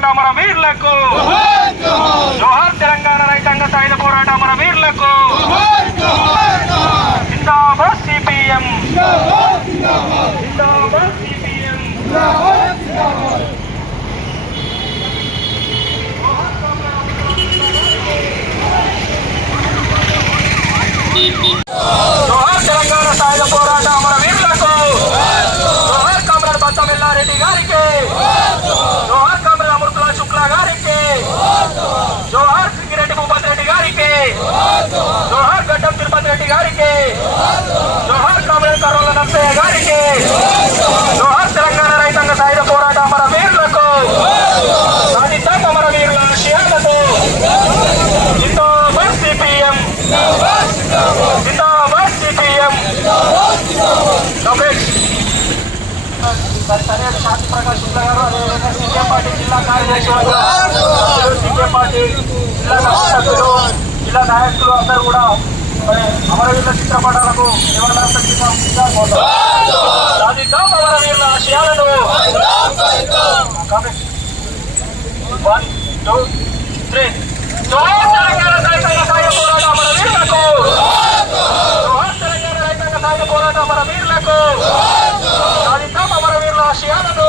పోరాట అమర వీరులకు జోహార్ తెలంగాణ రైతాంగ సాయుధ పోరాట అమర వీరులకు జిందాబాద్ సిపిఎం జిందాబాద్ సిపిఎం జోహార్ తెలంగాణ సాయుధ పోరాట అమర వీరులకు జోహార్ కామ్రేడ్ బత్తమిల్లారెడ్డి గారికి జోహార్ కామ్రేడ్ అమృతలాల్ శుక్లా గారికి జోహార్ సింగిరెడ్డి భూపతి రెడ్డి గారికి జోహార్ గడ్డం తిరుపతి రెడ్డి గారికి జోహార్ కామ్రేడ్ కరోల నర్సయ్య గారికి జోహార్ తెలంగాణ రైతాంగ సాయుధ పోరాట అమర వీరులకు సాధిద్దాం అమర వీరుల ఆశయాలతో జిందాబాద్ సిపిఎం జిందాబాద్ సిపిఎం శాంతి ప్రకాష్ శుక్లా గారు అదేవిధంగా సీకే పార్టీ జిల్లా కార్యదర్శి సీకే పార్టీ జిల్లా సభ్యులు జిల్లా నాయకులు అందరూ కూడా అమరవీరుల చిత్రపటాలకు సాధిద్దాం అమరవీరుల ఆశయాలను 1, 2, 3 తెలంగాణ రైతాంగ సాయుధ పోరాట అమర వీరులకు తెలంగాణ రైతాంగ సాయుధ పోరాట అమర వీరులకు సాధిద్దాం అమరవీరుల ఆశయాలను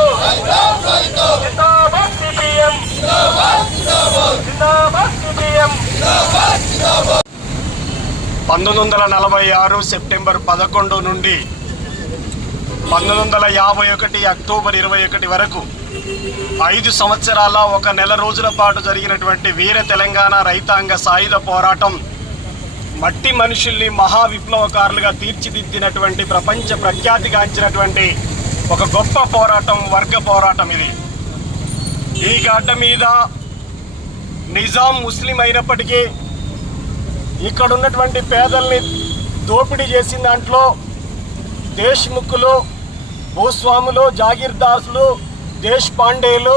జిందాబాద్ సిపిఎం జిందాబాద్ సిపిఎం 1946 సెప్టెంబర్ 11 నుండి 1951 అక్టోబర్ 21 వరకు 5 సంవత్సరాల 1 నెల రోజుల పాటు జరిగినటువంటి వీర తెలంగాణ రైతాంగ సాయుధ పోరాటం మట్టి మనుషుల్ని మహా విప్లవకారులుగా తీర్చిదిద్దినటువంటి ప్రపంచ ప్రఖ్యాతిగాంచినటువంటి ఒక గొప్ప పోరాటం, వర్గ పోరాటం ఇది. ఈ గడ్డ మీద నిజాం ముస్లిం అయినప్పటికీ ఇక్కడ ఉన్నటువంటి పేదల్ని దోపిడీ చేసిన దాంట్లో దేశ్ముఖులు, భూస్వాములు, జాగీర్దార్లు, దేశ్ పాండేలు,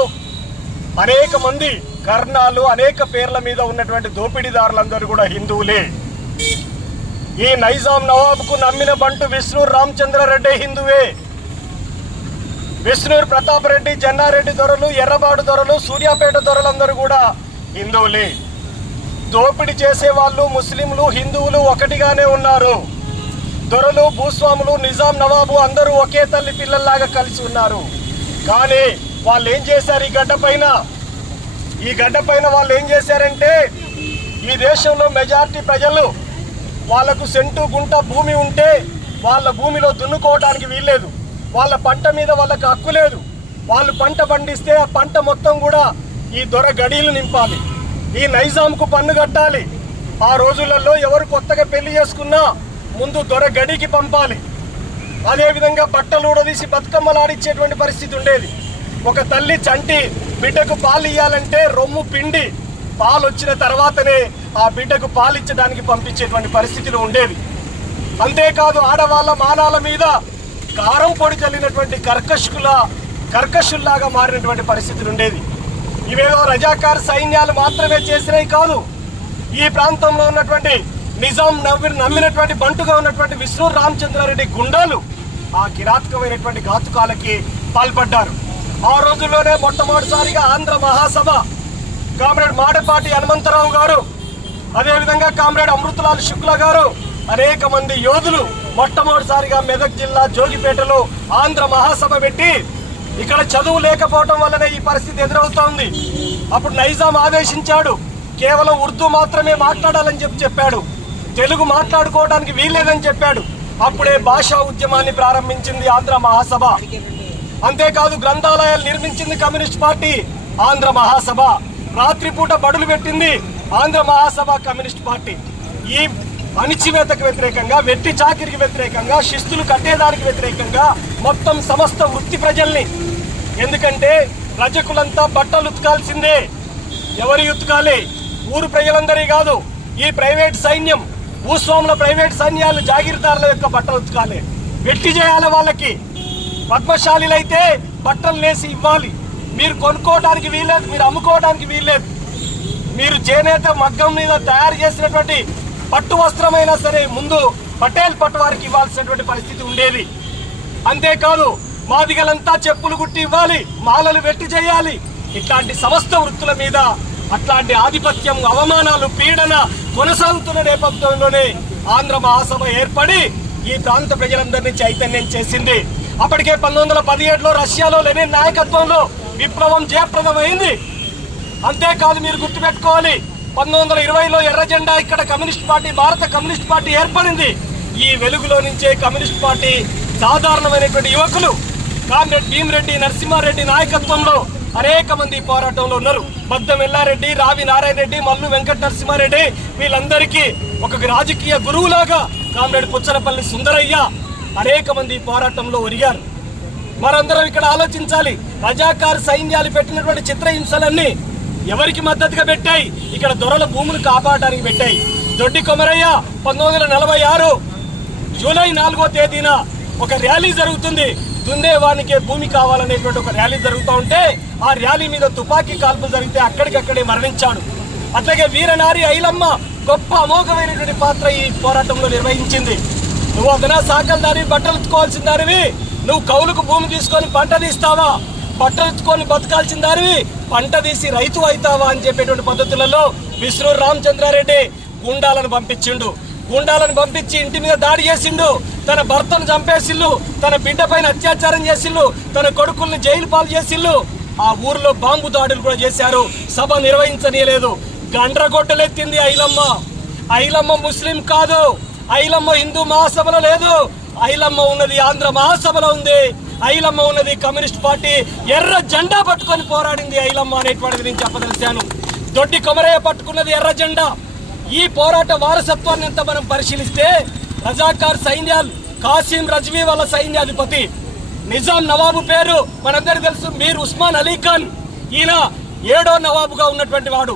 అనేక మంది కర్ణాలు, అనేక పేర్ల మీద ఉన్నటువంటి దోపిడీదారులందరూ కూడా హిందువులే. ఈ నైజాం నవాబుకు నమ్మిన బంటు విష్ణూర్ రామచంద్రారెడ్డి హిందువే. విష్ణూర్ ప్రతాప్ రెడ్డి, జన్నారెడ్డి దొరలు, ఎర్రబాడు దొరలు, సూర్యాపేట దొరలందరూ కూడా హిందువులే. దోపిడీ చేసేవాళ్ళు ముస్లింలు, హిందువులు ఒకటిగానే ఉన్నారు. దొరలు, భూస్వాములు, నిజాం నవాబు అందరూ ఒకే తల్లి పిల్లల్లాగా కలిసి ఉన్నారు. కానీ వాళ్ళు ఏం చేశారు? ఈ గడ్డ పైన వాళ్ళు ఏం చేశారంటే, ఈ దేశంలో మెజారిటీ ప్రజలు వాళ్లకు సెంటు గుంట భూమి ఉంటే వాళ్ళ భూమిలో దున్నుకోవడానికి వీల్లేదు. వాళ్ళ పంట మీద వాళ్ళకు హక్కు లేదు. వాళ్ళు పంట పండిస్తే ఆ పంట మొత్తం కూడా ఈ దొర గడీలు నింపాలి, ఈ నైజాంకు పన్ను కట్టాలి. ఆ రోజులలో ఎవరు కొత్తగా పెళ్లి చేసుకున్నా ముందు దొర గడికి పంపాలి. అదేవిధంగా బట్టలు ఊడదీసి బతుకమ్మలు ఆడిచ్చేటువంటి పరిస్థితి ఉండేది. ఒక తల్లి చంటి బిడ్డకు పాలు ఇవ్వాలంటే రొమ్ము పిండి పాలు వచ్చిన తర్వాతనే ఆ బిడ్డకు పాలు ఇచ్చడానికి పంపించేటువంటి పరిస్థితులు ఉండేవి. అంతేకాదు ఆడవాళ్ళ మానాల మీద కారం పొడి చల్లినటువంటి కర్కశుల్లాగా మారినటువంటి పరిస్థితులు ఉండేది. ఇవేదో రజాకార్ సైన్యాలు మాత్రమే చేసినవి కాదు. ఈ ప్రాంతంలో ఉన్నటువంటి నిజాం నమ్మినటువంటి బంటుగా ఉన్నటువంటి విష్ణూర్ రామచంద్రారెడ్డి గుండాలు ఆ కిరాతకమైనటువంటి ఘాతుకాలకి పాల్పడ్డారు. ఆ రోజుల్లోనే మొట్టమొదటిసారిగా ఆంధ్ర మహాసభ కామ్రేడ్ మాడపాటి హనుమంతరావు గారు, అదేవిధంగా కామ్రేడ్ అమృతలాల్ శుక్లా గారు, అనేక మంది యోధులు మొట్టమొదటిసారిగా మెదక్ జిల్లా జోగిపేటలో ఆంధ్ర మహాసభ పెట్టి, ఇక్కడ చదువు లేకపోవటం వల్లనే ఈ పరిస్థితి ఎదురవుతోంది. అప్పుడు నైజాం ఆదేశించాడు, కేవలం ఉర్దూ మాత్రమే మాట్లాడాలని చెప్పాడు, తెలుగు మాట్లాడుకోవడానికి వీల్లేదని చెప్పాడు. అప్పుడే భాషా ఉద్యమాన్ని ప్రారంభించింది ఆంధ్ర మహాసభ. అంతేకాదు గ్రంథాలయాలు నిర్మించింది కమ్యూనిస్ట్ పార్టీ ఆంధ్ర మహాసభ. రాత్రిపూట బడులు పెట్టింది ఆంధ్ర మహాసభ కమ్యూనిస్ట్ పార్టీ. ఈ అణిచివేతకు వ్యతిరేకంగా, వెట్టి చాకిరికి వ్యతిరేకంగా, శిస్తులు కట్టేదానికి వ్యతిరేకంగా మొత్తం సమస్త వృత్తి ప్రజల్ని, ఎందుకంటే రజకులంతా బట్టలు ఉతకాల్సిందే. ఎవరి ఉతకాలి? ఊరు ప్రజలందరి కాదు, ఈ ప్రైవేట్ సైన్యం, భూస్వాముల ప్రైవేట్ సైన్యాలు, జాగీర్దారుల యొక్క బట్టలు ఉతకాలి, వెట్టి చేయాలి. వాళ్ళకి పద్మశాలిలైతే బట్టలు లేసి ఇవ్వాలి. మీరు కొనుక్కోవడానికి వీల్లేదు, మీరు అమ్ముకోవడానికి వీల్లేదు. మీరు చేనేత మగ్గం మీద తయారు చేసినటువంటి పట్టు వస్త్రమైనా సరే ముందు పటేల్ పట్టు వారికి ఇవ్వాల్సినటువంటి పరిస్థితి ఉండేది. అంతేకాదు మాదిగలంతా చెప్పులు కుట్టి ఇవ్వాలి, మాలలు వెట్టి చేయాలి. ఇట్లాంటి సమస్త వృత్తుల మీద అట్లాంటి ఆధిపత్యం, అవమానాలు, పీడన కొనసాగుతున్న నేపథ్యంలోనే ఆంధ్ర మహాసభ ఏర్పడి ఈ ప్రాంత ప్రజలందరినీ చైతన్యం చేసింది. అప్పటికే 1917లో రష్యాలో లెనిన్ నాయకత్వంలో విప్లవం జయప్రదమైంది. అంతేకాదు, మీరు గుర్తుపెట్టుకోవాలి, 1920లో ఎర్ర జెండా ఇక్కడ కమ్యూనిస్ట్ పార్టీ, భారత కమ్యూనిస్ట్ పార్టీ ఏర్పడింది. ఈ వెలుగులో నుంచే కమ్యూనిస్ట్ పార్టీ సాధారణమైనటువంటి యువకులు కామ్రేడ్ భీమిరెడ్డి నరసింహారెడ్డి నాయకత్వంలో అనేక మంది పోరాటంలో ఉన్నారు. బద్దం ఎల్లారెడ్డి, రావి నారాయణ రెడ్డి, మల్లు వెంకట నరసింహారెడ్డి, వీళ్ళందరికీ ఒక రాజకీయ గురువులాగా కామ్రేడ్ పుచ్చలపల్లి సుందరయ్య అనేక మంది పోరాటంలో ఒరిగారు. మనందరం ఇక్కడ ఆలోచించాలి, రజాకార్ సైన్యాలు పెట్టినటువంటి చిత్రహింసలన్నీ ఎవరికి మద్దతుగా పెట్టాయి? ఇక్కడ దొరల భూములు కాపాడడానికి పెట్టాయి. దొడ్డి కొమరయ్య 1946 జూలై 4వ తేదీన ఒక ర్యాలీ జరుగుతుంది. దున్నేవానికే భూమి కావాలనేటువంటి ఒక ర్యాలీ జరుగుతూ ఉంటే ఆ ర్యాలీ మీద తుపాకీ కాల్పులు జరిగితే అక్కడికక్కడే మరణించాడు. అట్లాగే వీరనారి ఐలమ్మ గొప్ప అమోఘమైనటువంటి పాత్ర ఈ పోరాటంలో నిర్వహించింది. నువ్వు అదనా సాకలు దానివి, బట్టలు ఎత్తుకోవాల్సిన దానివి, నువ్వు కౌలుకు భూమి తీసుకొని పంట తీస్తావా? బట్టలు ఎత్తుకొని బతకాల్సిన దానివి, పంట తీసి రైతు అవుతావా అని చెప్పేటువంటి పద్ధతులలో విశ్రూర్ రామచంద్రారెడ్డి గుండాలను పంపించిండు. గుండాలను పంపించి ఇంటి మీద దాడి చేసిండు. తన భర్తను చంపేసిల్లు, తన బిడ్డ పైన అత్యాచారం చేసిల్లు, తన కొడుకుల్ని జైలు పాలు చేసిల్లు. ఆ ఊర్లో బాంబు దాడులు కూడా చేశారు. సభ నిర్వహించనీయలేదు. గండ్రగొడ్డలెత్తింది ఐలమ్మ. ఐలమ్మ ముస్లిం కాదు, ఐలమ్మ హిందూ మహాసభలో లేదు. ఐలమ్మ ఉన్నది ఆంధ్ర మహాసభలో ఉంది. ఐలమ్మ ఉన్నది కమ్యూనిస్ట్ పార్టీ ఎర్ర జెండా పట్టుకొని పోరాడింది ఐలమ్మ అనేటువంటిది నేను చెప్పదలిచాను. దొడ్డి కొమరయ్య పట్టుకున్నది ఎర్ర జెండా. ఈ పోరాట వారసత్వాన్ని ఎంత మనం పరిశీలిస్తే రజాకార్ సైన్యాలు, కాసిం రజ్వీ వాళ్ళ సైన్యాధిపతి, నిజాం నవాబు పేరు మనందరికీ తెలుసు, మీర్ ఉస్మాన్ అలీ ఖాన్. ఈయన 7వ నవాబుగా ఉన్నటువంటి వాడు.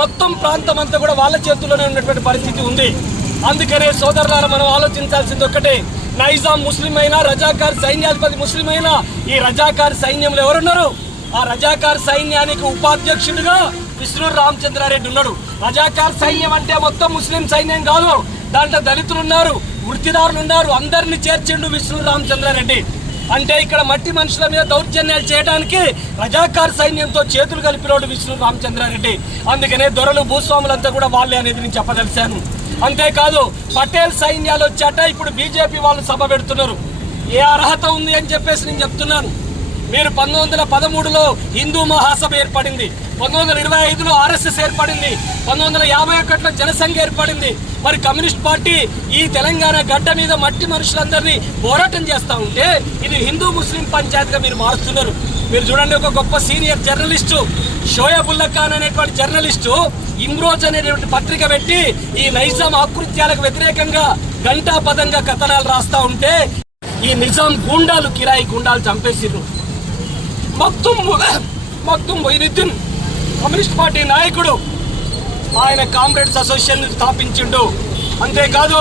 మొత్తం ప్రాంతం అంతా కూడా వాళ్ళ చేతుల్లోనే ఉన్నటువంటి పరిస్థితి ఉంది. అందుకనే సోదరులారా, మనం ఆలోచించాల్సింది ఒక్కటే, నైజాం ముస్లిం అయినా, రజాకార్ సైన్యాధిపతి ముస్లిం అయినా, ఈ రజాకార్ సైన్యంలో ఎవరున్నారు? ఆ రజాకార్ సైన్యానికి ఉపాధ్యక్షుడిగా విశ్రూర్ రామచంద్రారెడ్డి ఉన్నాడు. రజాకార్ సైన్యం అంటే మొత్తం ముస్లిం సైన్యం కాదు, దాంట్లో దళితులు ఉన్నారు, వృత్తిదారులు ఉన్నారు, అందరినీ చేర్చిండు విశ్రూర్ రామచంద్రారెడ్డి. అంటే ఇక్కడ మట్టి మనుషుల మీద దౌర్జన్యాలు చేయడానికి రజాకార్ సైన్యంతో చేతులు కలిపినోడు విశ్రూర్ రామచంద్రారెడ్డి. అందుకనే దొరలు, భూస్వాములంతా కూడా వాళ్ళే అనేది నేను చెప్పదలిశాను. అంతేకాదు, పటేల్ సైన్యాలు వచ్చాట ఇప్పుడు బీజేపీ వాళ్ళు సభ పెడుతున్నారు. ఏ అర్హత ఉంది అని చెప్పేసి నేను చెప్తున్నాను. మీరు 1913లో హిందూ మహాసభ ఏర్పడింది, 1925లో ఆర్ఎస్ఎస్ ఏర్పడింది, 1951లో జనసంఘ్ ఏర్పడింది. మరి కమ్యూనిస్ట్ పార్టీ ఈ తెలంగాణ గడ్డ మీద మట్టి మనుషులందరినీ పోరాటం చేస్తూ ఉంటే ఇది హిందూ ముస్లిం పంచాయతీగా మీరు మారుస్తున్నారు. మీరు చూడండి, ఒక గొప్ప సీనియర్ జర్నలిస్టు షోయబుల్లా ఖాన్ అనేటువంటి జర్నలిస్టు ఇమ్రోజ్ అనేటువంటి పత్రిక పెట్టి ఈ నైజాం ఆకృత్యాలకు వ్యతిరేకంగా గంటాపదంగా కథనాలు రాస్తా ఉంటే ఈ నిజాం గూండాలు, కిరాయి గూండాలు చంపేసిర్రు. మక్తుమ్ మొయినుద్దీన్ కమ్యూనిస్ట్ పార్టీ నాయకుడు, ఆయన కామ్రేడ్స్ అసోసియేషన్ స్థాపించిండు. అంతేకాదు,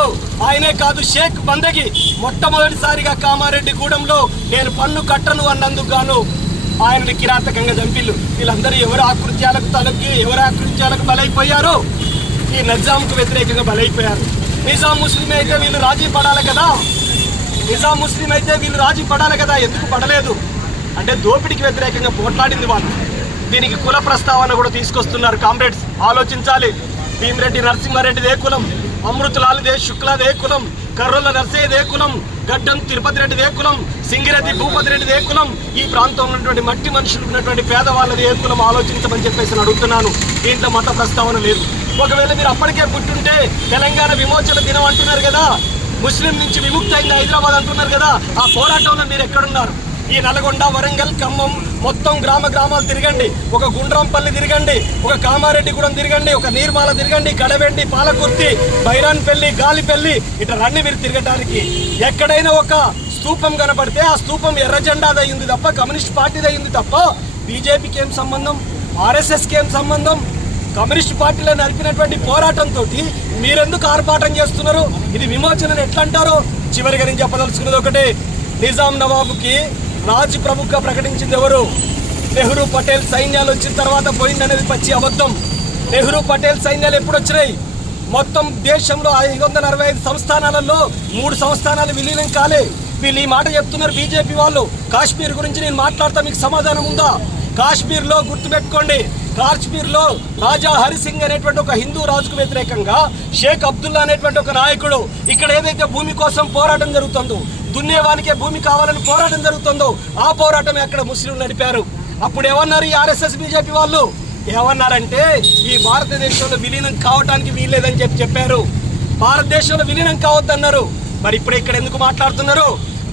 ఆయనే కాదు, షేక్ బందగి మొట్టమొదటిసారిగా కామారెడ్డి గూడెంలో నేను పన్ను కట్టను అన్నందుకు గాను ఆయనని కిరాతకంగా చంపిల్లు. వీళ్ళందరూ ఎవరు ఆకృత్యాలకు బలైపోయారు? ఈ నిజాంకు వ్యతిరేకంగా బలైపోయారు. నిజాం ముస్లిం అయితే వీళ్ళు రాజీ పడాలి కదా, నిజాం ముస్లిం అయితే వీళ్ళు రాజీ పడాలి కదా. ఎందుకు పడలేదు అంటే దోపిడికి వ్యతిరేకంగా పోట్లాడింది వాళ్ళు. దీనికి కుల ప్రస్తావన కూడా తీసుకొస్తున్నారు కామ్రేడ్స్. ఆలోచించాలి. భీమిరెడ్డి నరసింహారెడ్డిదే కులం, అమృతలాల్దే శుక్లాదే కులం, కర్రోల నర్సయ్యదే కులం, గడ్డం తిరుపతి రెడ్డిదే కులం, సింగిరెడ్డి భూపతి రెడ్డిదే కులం, ఈ ప్రాంతంలో ఉన్నటువంటి మట్టి మనుషులు ఉన్నటువంటి పేదవాళ్ళది ఏ కులం ఆలోచించమని చెప్పేసి అడుగుతున్నాను. దీంట్లో మత ప్రస్తావన లేదు. ఒకవేళ మీరు అప్పటికే పుట్టుంటే తెలంగాణ విమోచన దినం అంటున్నారు కదా, ముస్లిం నుంచి విముక్తి అయింది హైదరాబాద్ అంటున్నారు కదా, ఆ పోరాటంలో మీరు ఎక్కడున్నారు? ఈ నల్గొండ, వరంగల్, ఖమ్మం మొత్తం గ్రామాలు తిరగండి, ఒక గుండ్రాంపల్లి తిరగండి, ఒక కామారెడ్డిగూడెం తిరగండి, ఒక నీర్మాల తిరగండి, కడవెండి, పాలకుర్తి, బైరాన్పల్లి, గాలిపల్లి, ఇట్లా రండి మీరు తిరగడానికి. ఎక్కడైనా ఒక స్తూపం కనబడితే ఆ స్తూపం ఎర్ర జెండాదయ్యింది తప్ప, కమ్యూనిస్ట్ పార్టీదయ్యింది తప్ప, బీజేపీకి ఏం సంబంధం? ఆర్ఎస్ఎస్కి ఏం సంబంధం? కమ్యూనిస్ట్ పార్టీలో నడిపినటువంటి పోరాటంతో మీరెందుకు ఆర్భాటం చేస్తున్నారు? ఇది విమోచనను ఎట్లా అంటారో? చివరిగా నేను చెప్పదలుచుకున్నది ఒకటే, నిజాం నవాబుకి రాజ్ ప్రముఖ ప్రకటించింది ఎవరు? నెహ్రూ పటేల్ సైన్యాలు వచ్చిన తర్వాత పోయింది అనేది పచ్చి అబద్ధం. నెహ్రూ పటేల్ సైన్యాలు ఎప్పుడు వచ్చినాయి? మొత్తం దేశంలో 565 సంస్థానాలలో 3 సంస్థానాలు విలీనం కాలే. వీళ్ళు ఈ మాట చెప్తున్నారు బీజేపీ వాళ్ళు. కాశ్మీర్ గురించి నేను మాట్లాడతా, మీకు సమాధానం ఉందా? కాశ్మీర్లో గుర్తుపెట్టుకోండి, కాశ్మీర్లో రాజా హరిసింగ్ అనేటువంటి ఒక హిందూ రాజుకు వ్యతిరేకంగా షేక్ అబ్దుల్లా అనేటువంటి ఒక నాయకుడు ఇక్కడ ఏదైతే భూమి కోసం పోరాటం జరుగుతుందో, దున్నేవానికే భూమి కావాలని పోరాటం జరుగుతుందో ఆ పోరాటం అక్కడ ముస్లింలు నడిపారు. అప్పుడు ఏమన్నారు ఈ ఆర్ఎస్ఎస్ బీజేపీ వాళ్ళు? ఏమన్నారంటే ఈ భారతదేశంలో విలీనం కావటానికి వీల్లేదని చెప్పారు. భారతదేశంలో విలీనం కావద్దన్నారు. మరి ఇప్పుడు ఇక్కడ ఎందుకు మాట్లాడుతున్నారు?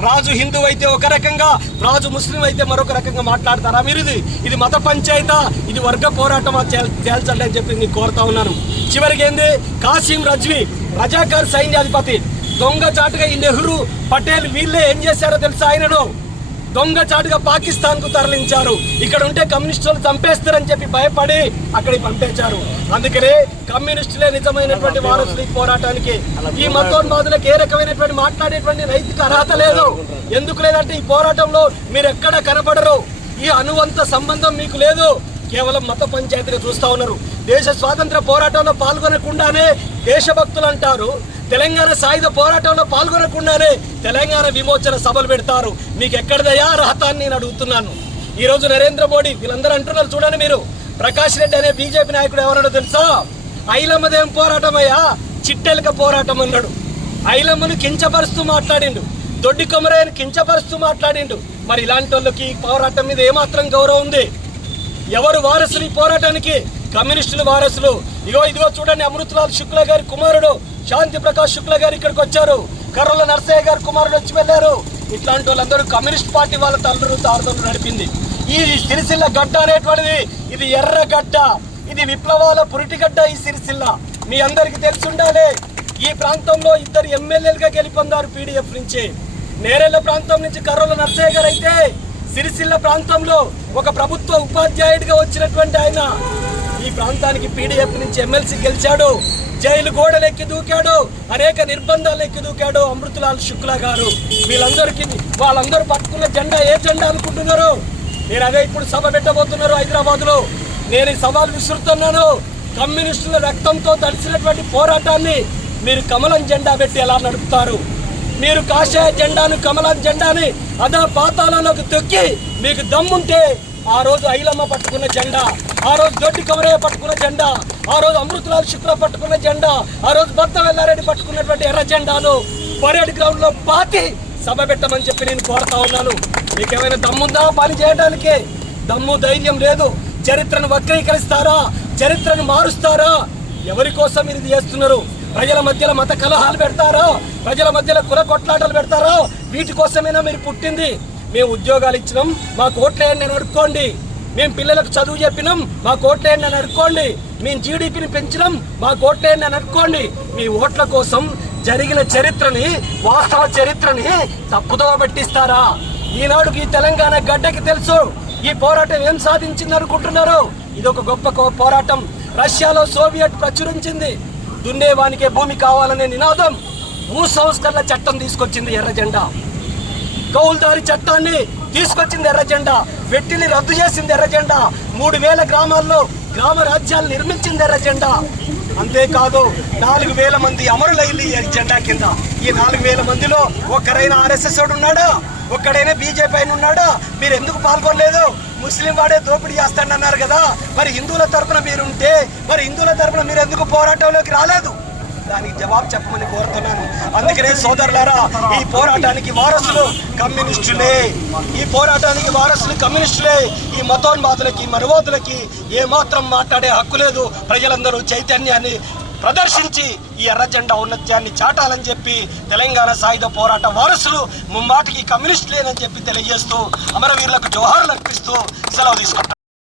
రాజు హిందూ అయితే ఒక రకంగా, రాజు ముస్లిం అయితే మరొక రకంగా మాట్లాడతారా మీరు? ఇది మత పంచాయతా, ఇది వర్గ పోరాటమా తేల్చండి అని చెప్పి నేను కోరుతా ఉన్నాను. చివరికి ఏంది, కాసిం రజ్వీ రజాకార్ సైన్యాధిపతి దొంగచాటుగా ఈ నెహ్రూ పటేల్ వీళ్ళే ఏం చేశారో తెలుసా? ఆయనను దొంగచాటుగా పాకిస్తాన్ కు తరలించారు. ఇక్కడ ఉంటే కమ్యూనిస్టులు చంపేస్తారని చెప్పి భయపడి అక్కడికి పంపించారు. అందుకనే కమ్యూనిస్టులే నిజమైనటువంటి వారసులు ఈ పోరాటానికి. ఈ మతోన్మాదులకు ఏ రకమైనటువంటి మాట్లాడేటువంటి నైతిక అర్హత లేదు. ఎందుకు లేదంటే ఈ పోరాటంలో మీరు ఎక్కడ కనపడరు. ఈ అనువంత సంబంధం మీకు లేదు. కేవలం మత పంచాయతీగా చూస్తా ఉన్నారు. దేశ స్వాతంత్ర పోరాటంలో పాల్గొనకుండానే దేశభక్తులు అంటారు. తెలంగాణ సాయుధ పోరాటంలో పాల్గొనకుండానే తెలంగాణ విమోచన సభలు పెడతారు. మీకు ఎక్కడిదయా అర్హత అని నేను అడుగుతున్నాను. ఈ రోజు నరేంద్ర మోడీ వీళ్ళందరూ అంటున్నారు చూడండి మీరు. ప్రకాష్ రెడ్డి అనే బీజేపీ నాయకుడు ఎవరన్నాడో తెలుసా? ఐలమ్మదేం పోరాటం అయ్యా, చిట్టెలక పోరాటం అన్నాడు. ఐలమ్మను కించపరుస్తూ మాట్లాడిండు, దొడ్డి కొమరయ్యను కించపరుస్తూ మాట్లాడిండు. మరి ఇలాంటి వాళ్ళకి ఈ పోరాటం మీద ఏమాత్రం గౌరవం ఉంది? ఎవరు వారసులు ఈ పోరాటానికి? కమ్యూనిస్టులు వారసులు. ఇదిగో చూడండి, అమృతలాల్ శుక్లా గారి కుమారుడు శాంతి ప్రకాష్ శుక్లా గారు ఇక్కడికి వచ్చారు. కర్రల నర్సయ్య గారి కుమారుడు వచ్చి వెళ్ళారు. ఇట్లాంటి వాళ్ళందరూ కమ్యూనిస్ట్ పార్టీ వాళ్ళ తల్లులు తారుదలు నడిపింది. ఈ సిరిసిల్ల గడ్డ అనేటువంటిది ఇది ఎర్ర గడ్డ, ఇది విప్లవాల పురిటిగడ్డ. ఈ సిరిసిల్ల మీ అందరికి తెలిసి ఉండాలి. ఈ ప్రాంతంలో 2 ఎమ్మెల్యేలుగా గెలుపొందారు పీడీఎఫ్ నుంచి. నేరెళ్ల ప్రాంతం నుంచి కర్రల నర్సయ్య గారు అయితే సిరిసిల్ల ప్రాంతంలో ఒక ప్రభుత్వ ఉపాధ్యాయుడిగా వచ్చినటువంటి ఆయన ఈ ప్రాంతానికి పీడీఎఫ్ నుంచి ఎమ్మెల్సీ గెలిచాడు. జైలు గోడలు ఎక్కి దూకాడు, అనేక నిర్బంధాలు ఎక్కి దూకాడు అమృతలాల్ శుక్లా గారు. వాళ్ళందరూ పట్టుకున్న జెండా ఏ జెండా అనుకుంటున్నారు? నేను అదే ఇప్పుడు సభ పెట్టబోతున్నారు హైదరాబాద్ లో. నేను ఈ సవాల్ విసురుతున్నాను. కమ్యూనిస్టుల రక్తంతో తడిసినటువంటి పోరాటాన్ని మీరు కమలం జెండా పెట్టి ఎలా నడుపుతారు? మీరు కాషాయ జెండాను, కమలం జెండాని అదా పాతాళంలోకి తొక్కి మీకు దమ్ముంటే ఆ రోజు ఐలమ్మ పట్టుకున్న జెండా, ఆ రోజు దొడ్డి కొమరయ్య పట్టుకున్న జెండా, ఆ రోజు అమృతలాల్ శుక్లా పట్టుకున్న జెండా, ఆ రోజు భర్త వెల్లారెడ్డి పట్టుకున్నటువంటి ఎర్ర జెండాను పరేడ్ గ్రౌండ్ లో పాతి సభ పెట్టమని చెప్పి నేను కోరుతా ఉన్నాను. మీకేమైనా దమ్ముందా పని చేయడానికి? దమ్ము ధైర్యం లేదు. చరిత్రను వక్రీకరిస్తారా? చరిత్రను మారుస్తారా? ఎవరి కోసం మీరు ఇది చేస్తున్నారు? ప్రజల మధ్యలో మత కలహాలు పెడతారా? ప్రజల మధ్యలో కుల కొట్లాటలు పెడతారా? వీటి కోసమైనా మీరు పుట్టింది? మేము ఉద్యోగాలు ఇచ్చినాం, మా కోట్లేయండి అని అడుక్కోండి. మేము పిల్లలకు చదువు చెప్పినాం, మా కోట్లేయండి అని అడుక్కోండి. మేము జీడిపిని పెంచినాం, మా కోట్లేయండి అని అడుక్కోండి. మీ ఓట్ల కోసం జరిగిన చరిత్రని, వాస్తవ చరిత్రని తప్పుదోవ పట్టిస్తారా? ఈనాడు ఈ తెలంగాణ గడ్డకి తెలుసు ఈ పోరాటం ఏం సాధించింది అనుకుంటున్నారు. ఇది ఒక గొప్ప పోరాటం. రష్యాలో సోవియట్ ప్రచురించింది దున్నేవానికే భూమి కావాలనే నినాదం. భూ సంస్కరణ చట్టం తీసుకొచ్చింది ఎర్ర జెండా. కౌల్దారి చట్టాన్ని తీసుకొచ్చింది ఎర్ర జెండా. వెట్టిని రద్దు చేసింది ఎర్ర జెండా. 3000 గ్రామాల్లో గ్రామ రాజ్యాలు నిర్మించింది ఎర్ర జెండా. అంతేకాదు 4000 మంది అమరులైంది ఈ జెండా కింద. ఈ 4000 మందిలో ఒక్కరైనా ఆర్ఎస్ఎస్ ఉన్నాడా? ఒక్కడైనా బీజేపీ అయిన ఉన్నాడా? మీరు ఎందుకు పాల్గొనలేదు? ముస్లిం వాడే దోపిడీ చేస్తాడన్నారు కదా. మరి హిందువుల తరపున మీరుంటే మరి హిందువుల తరపున మీరు ఎందుకు పోరాటంలోకి రాలేదు? దానికి జవాబు చెప్పమని కోరుతున్నాను. అందుకనే సోదరులారా, ఈ పోరాటానికి వారసులు కమ్యూనిస్టులే. ఈ పోరాటానికి వారసులు కమ్యూనిస్టులే. ఈ మతోన్మాదులకి, మనువాదులకి ఏమాత్రం మాట్లాడే హక్కు లేదు. ప్రజలందరూ చైతన్యాన్ని ప్రదర్శించి ఈ ఎర్ర జెండా ఔన్నత్యాన్ని చాటాలని చెప్పి తెలంగాణ సాయుధ పోరాట వారసులు ముమ్మాటికి కమ్యూనిస్టులేనని చెప్పి తెలియజేస్తూ అమరవీరులకు జోహార్లు అర్పిస్తూ సెలవు తీసుకుంటారు.